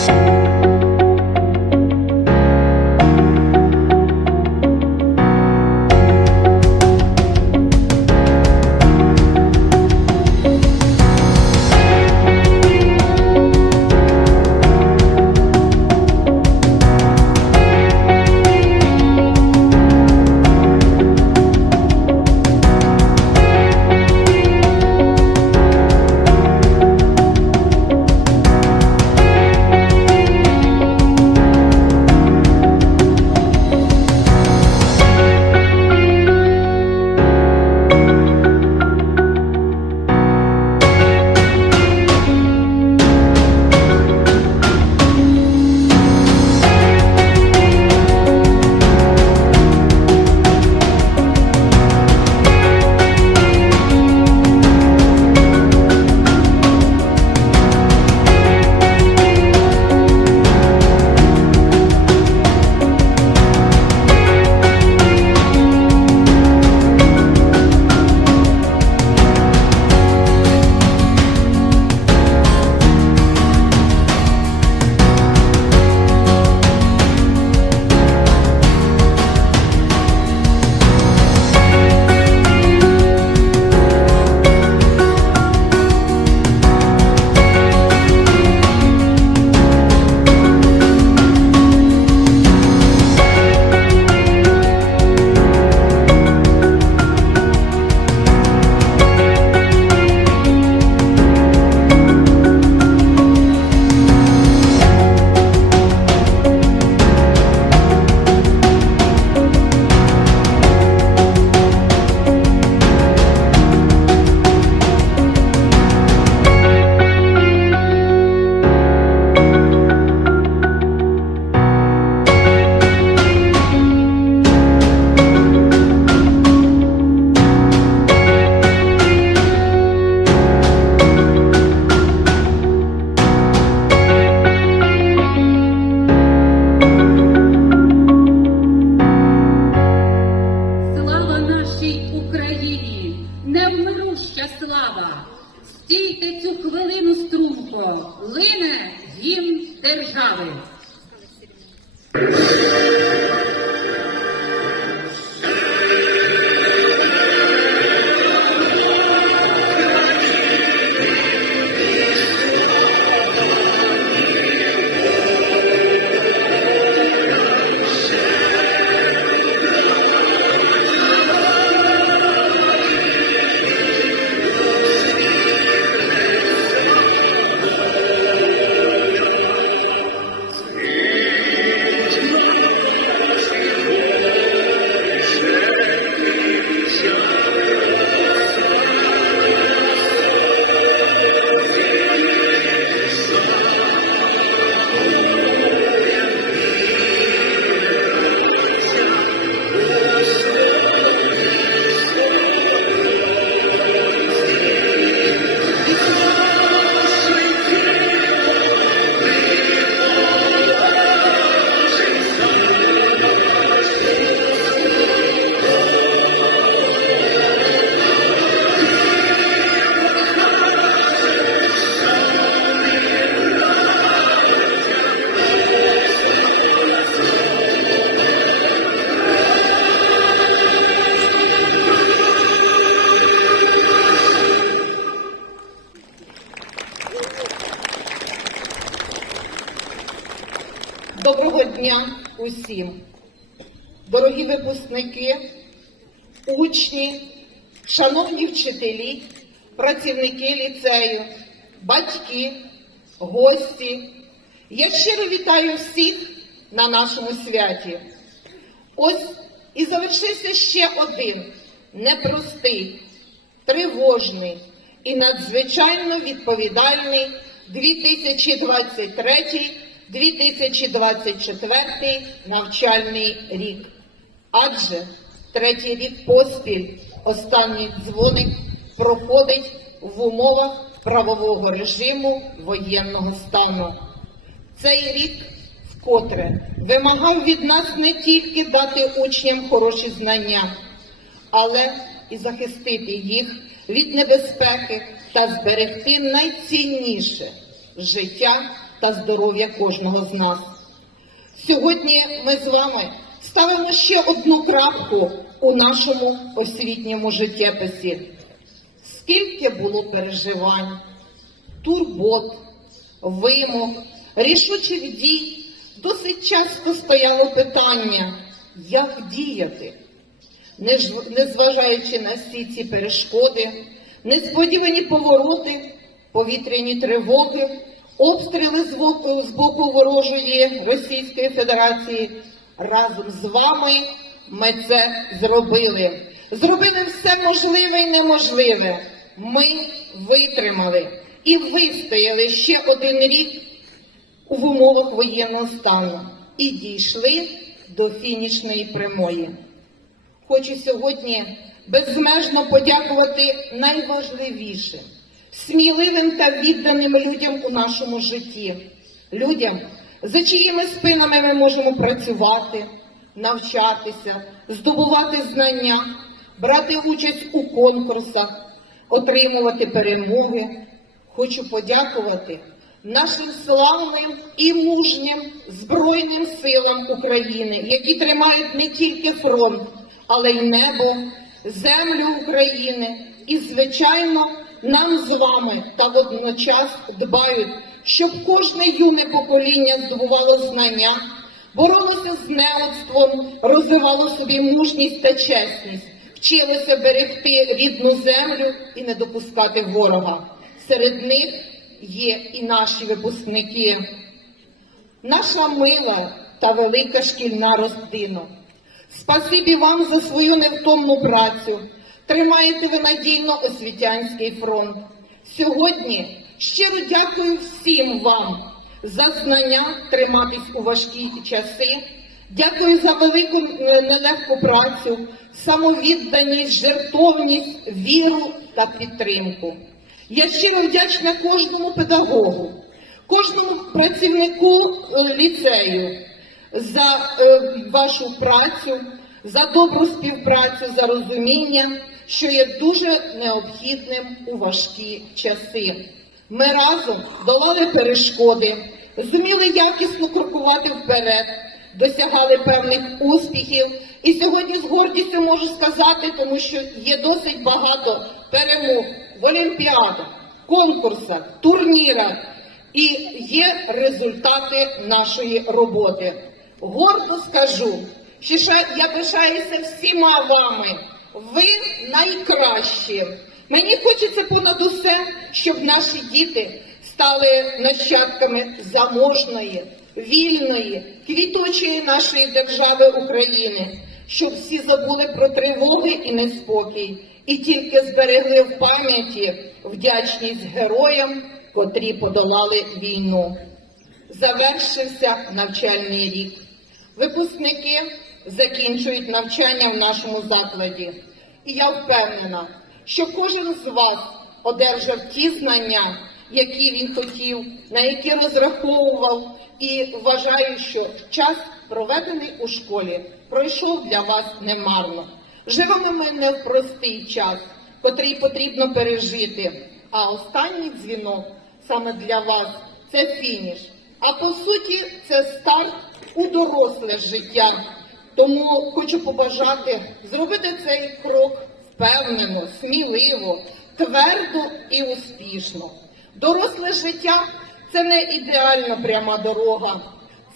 Слава Батьки, гості. Я щиро вітаю всіх на нашому святі. Ось і завершився ще один непростий, тривожний і надзвичайно відповідальний 2023-2024 навчальний рік. Адже третій рік поспіль останній дзвоник проходить в умовах правового режиму воєнного стану. Цей рік вкотре вимагав від нас не тільки дати учням хороші знання, але і захистити їх від небезпеки та зберегти найцінніше життя та здоров'я кожного з нас. Сьогодні ми з вами ставимо ще одну крапку у нашому освітньому життєписі. Скільки було переживань, турбот, вимог, рішучих дій, досить часто стояло питання, як діяти. Незважаючи на всі ці перешкоди, несподівані повороти, повітряні тривоги, обстріли з боку, з боку ворожої Російської Федерації, разом з вами ми це зробили. Зробили все можливе і неможливе. Ми витримали. І вистояли ще один рік в умовах воєнного стану. І дійшли до фінішної прямої. Хочу сьогодні безмежно подякувати найважливішим, сміливим та відданим людям у нашому житті, людям, за чиїми спинами ми можемо працювати, навчатися, здобувати знання, брати участь у конкурсах, отримувати перемоги. Хочу подякувати нашим славним і мужнім Збройним силам України, які тримають не тільки фронт, але й небо, землю України і, звичайно, нам з вами та водночас дбають, щоб кожне юне покоління здобувало знання, боролося з неоцтвом, розвивало собі мужність та чесність, вчилося берегти рідну землю і не допускати ворога. Серед них є і наші випускники. Наша мила та велика шкільна родина. Спасибі вам за свою невтомну працю. Тримаєте ви надійно освітянський фронт. Сьогодні щиро дякую всім вам за знання триматись у важкі часи. Дякую за велику е, нелегку працю, самовідданість, жертовність, віру та підтримку. Я щиро вдячна кожному педагогу, кожному працівнику е, ліцею за е, вашу працю, за добру співпрацю, за розуміння, що є дуже необхідним у важкі часи. Ми разом долали перешкоди, зуміли якісно крокувати вперед, досягали певних успіхів. І сьогодні з гордістю можу сказати, тому що є досить багато перемог в олімпіадах, конкурсах, турнірах. І є результати нашої роботи. Гордо скажу, що я пишаюся всіма вами. Ви найкращі. Мені хочеться понад усе, щоб наші діти стали нащадками заможної, вільної, квіточої нашої держави України, щоб всі забули про тривоги і неспокій, і тільки зберегли в пам'яті вдячність героям, котрі подолали війну. Завершився навчальний рік. Випускники закінчують навчання в нашому закладі. І я впевнена, що кожен з вас одержав ті знання, які він хотів, на які розраховував, і вважаю, що час, проведений у школі, пройшов для вас немарно. Живемо ми не в простий час, котрий потрібно пережити. А останній дзвінок саме для вас це фініш. А по суті, це старт у доросле життя. Тому хочу побажати зробити цей крок впевнено, сміливо, твердо і успішно. Доросле життя це не ідеально пряма дорога,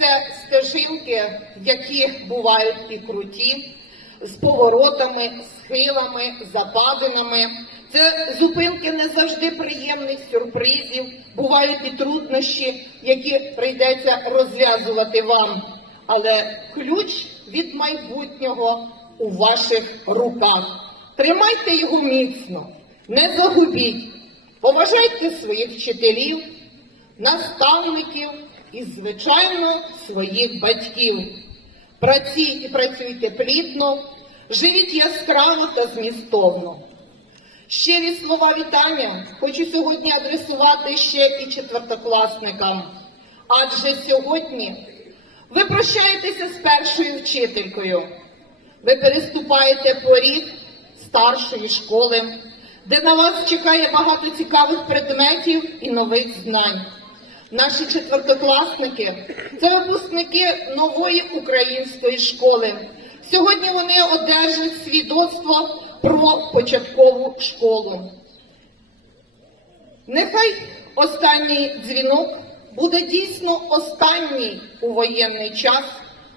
це стежинки, які бувають і круті, з поворотами, схилами, западинами. Це зупинки не завжди приємних сюрпризів, бувають і труднощі, які прийдеться розв'язувати вам. Але ключ від майбутнього у ваших руках. Тримайте його міцно, не загубіть, поважайте своїх вчителів, наставників і, звичайно, своїх батьків. Праці- працюйте плідно, живіть яскраво та змістовно. Щирі слова вітання хочу сьогодні адресувати ще і четвертокласникам. Адже сьогодні ви прощаєтеся з першою вчителькою. Ви переступаєте поріг старшої школи, де на вас чекає багато цікавих предметів і нових знань. Наші четвертокласники це випускники нової української школи. Сьогодні вони одержать свідоцтво про початкову школу. Нехай останній дзвінок буде дійсно останній у воєнний час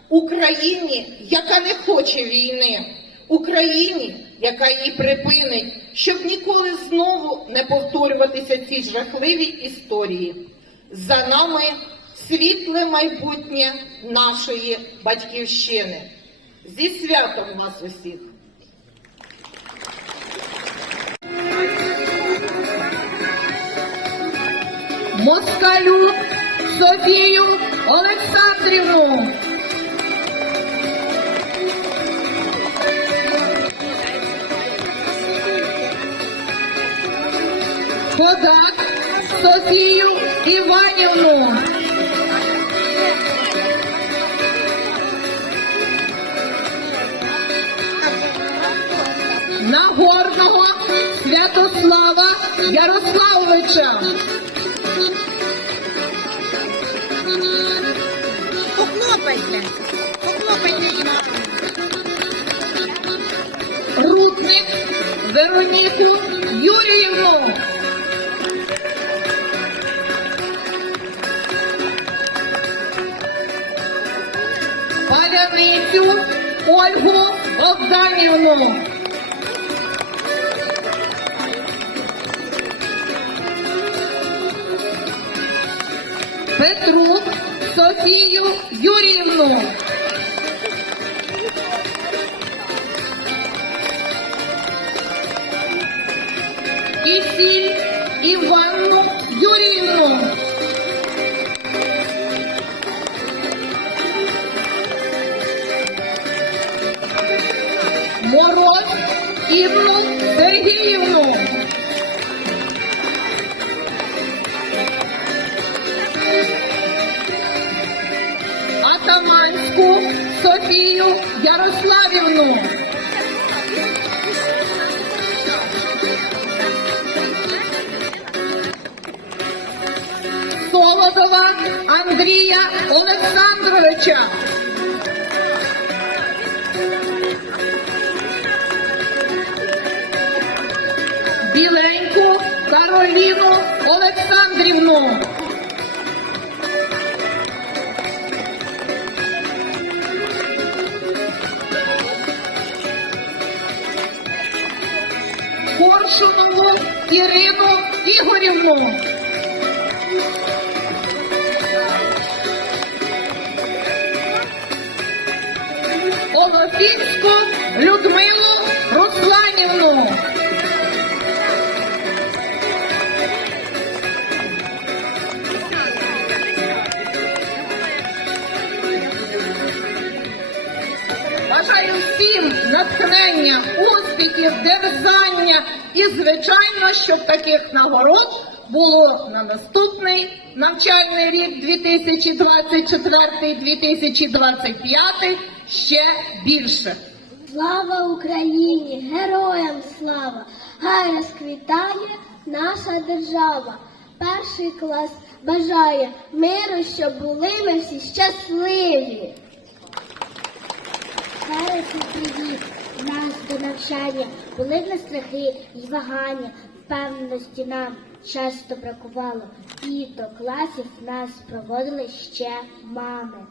Україні, яка не хоче війни, Україні, яка її припинить, щоб ніколи знову не повторюватися ці жахливі історії. За нами світле майбутнє нашої батьківщини. Зі святом вас усіх! Москалю Софію Олександрівну. Подак Софію Іванівну. Нагорного Святослава Ярославовича. Похлопайте, похлопайте їм. Рудник Вероніку Юріївну. Паляницю Ольгу Богданівну. Петрук Софію Юріївну. Кисіль Іванну Юріївну. Івну Сергіївну. Софію Ярославівну. Солодова Андрія Олександровича. Біленьку Кароліну Олександрівну. Коршунову Ірину Ігорівну. Дерзання і, звичайно, щоб таких нагород було на наступний навчальний рік 2024-2025 ще більше. Слава Україні! Героям слава! Хай розквітає наша держава. Перший клас бажає миру, щоб були ми всі щасливі. Перший привіт нас до навчання, були в нас страхи і вагання, впевненості нам часто бракувало. І до класів нас проводили ще мами.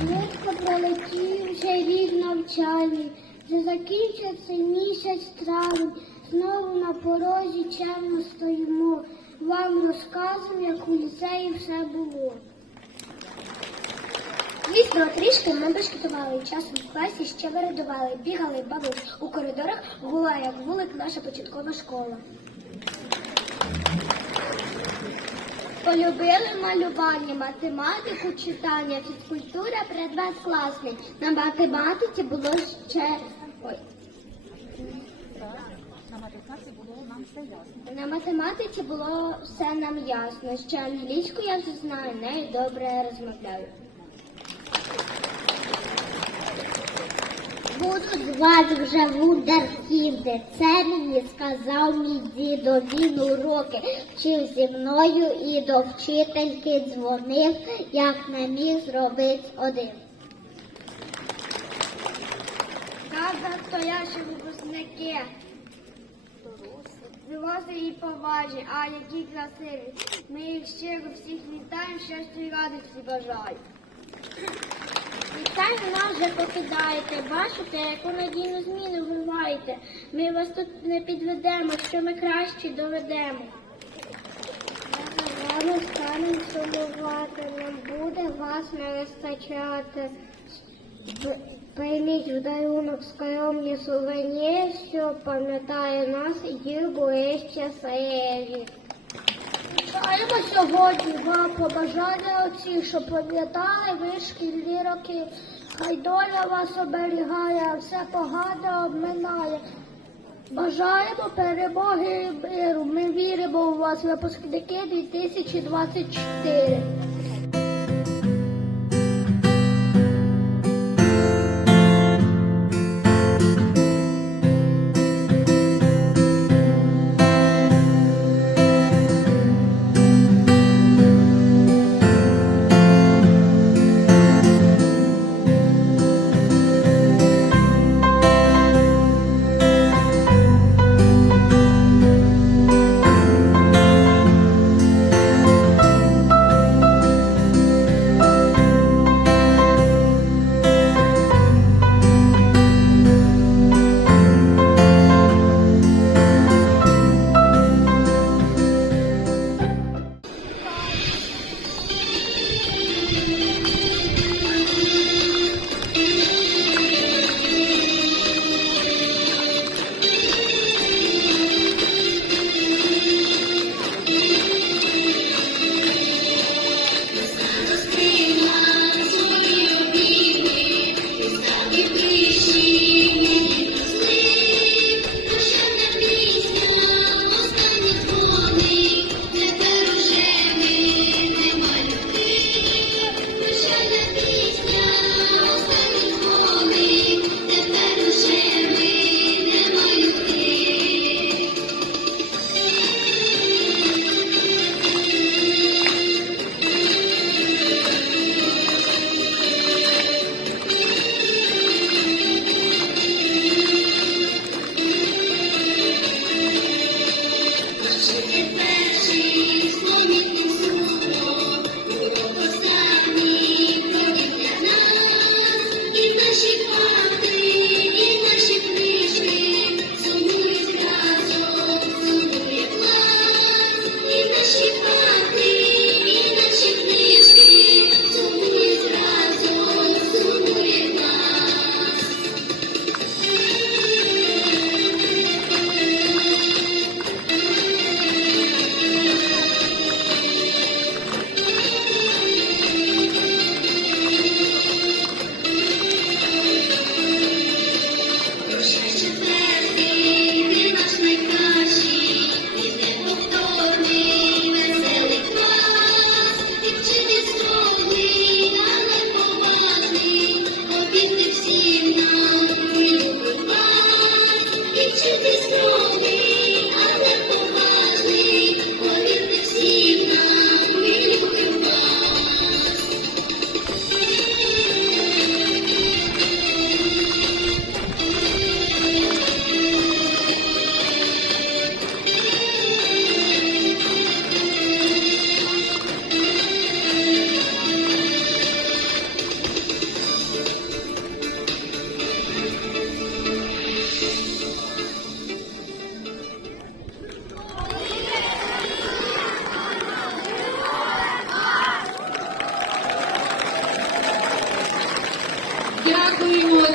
Швидко пролетів вже рік навчальний, вже закінчиться місяць травень, знову на порозі чемно стоїмо, вам розказуємо, як у ліцеї все було. Звісно, трішки ми бешкетували, часом в класі ще вирадували, бігали, бабусь у коридорах, була як вулик наша початкова школа. Полюбили малювання, математику, читання, фізкультура, предмет класний. На математиці було ще. Ой. На математиці було все нам ясно. Ще англійську я вже знаю, нею добре розмовляю. Буду з вас вже вундеркінди. Це мені сказав мій дідо. Він уроки вчив зі мною і до вчительки дзвонив, як не міг зробити один. Та настоящі випускники. Дорослі і поважні, а які красиві. Ми їх щиро всіх вітаємо, щастя і радості бажаю. Вітаю нас вже покидаєте. Бачите, яку надійну зміну ви маєте. Ми вас тут не підведемо, що ми краще доведемо. Ми станемо сумувати, нам буде вас не вистачати. Прийміть в дарунок скромні сувеніри, що пам'ятає нас і були щасливі. Бажаємо сьогодні вам побажання оці, щоб пам'ятали ви шкільні роки. Хай доля вас оберігає, а все погане обминає. Бажаємо перемоги і миру. Ми віримо у вас, випускники 2024.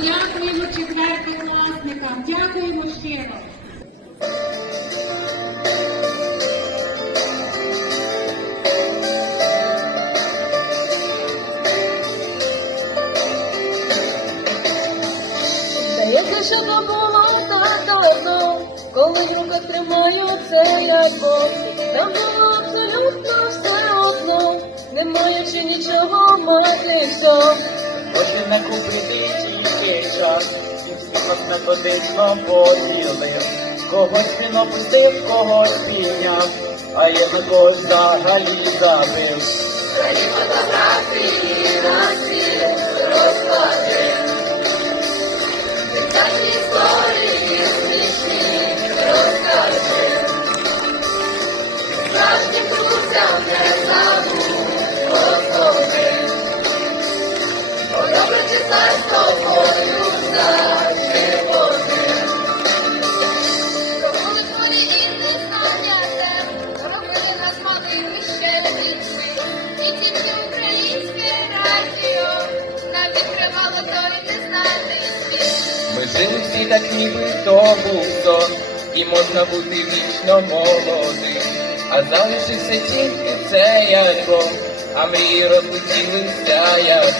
Дякуємо, четвертокласникам, дякуємо щиро. Здається, що то було так давно, коли рука тримаю цей альбом. Там було абсолютно все одно, не маючи нічого мати все. Гроші не купити тільки час, співак методично поділив. Когось він опустив, когось підняв, а я на когось взагалі забив. Полі діти нас жили всі так ніби то сон, і можна бути вічно молодим. А залишився тільки цей альбом, а мрії розлетілися як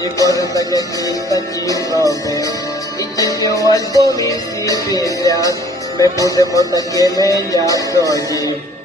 igual de essa é que acredita que não vem. E que eu olho por isso e me puse por aquele sonho.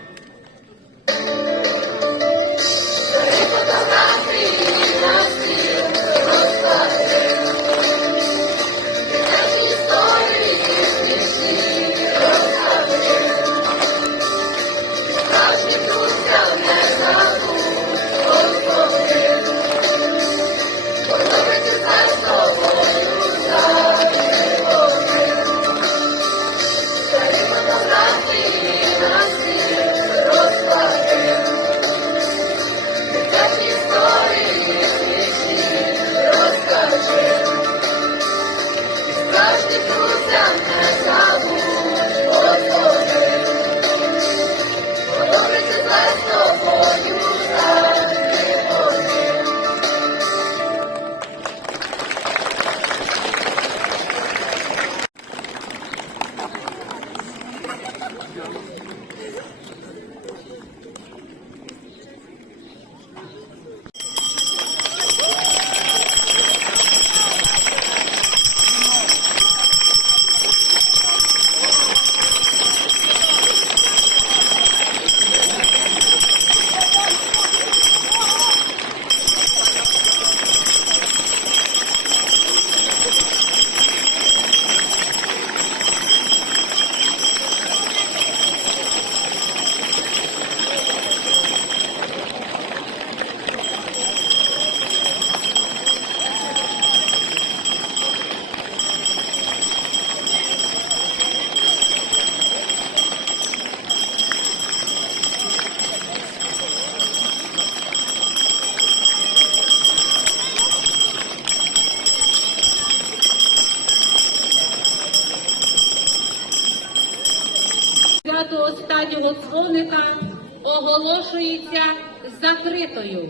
25-го стадіо дзвоника оголошується закритою.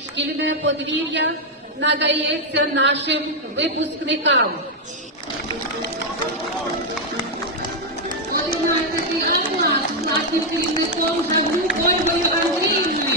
Шкільне подвір'я надається нашим випускникам. 11 А клас з керівником Жагнюк Ольгою Андріївною.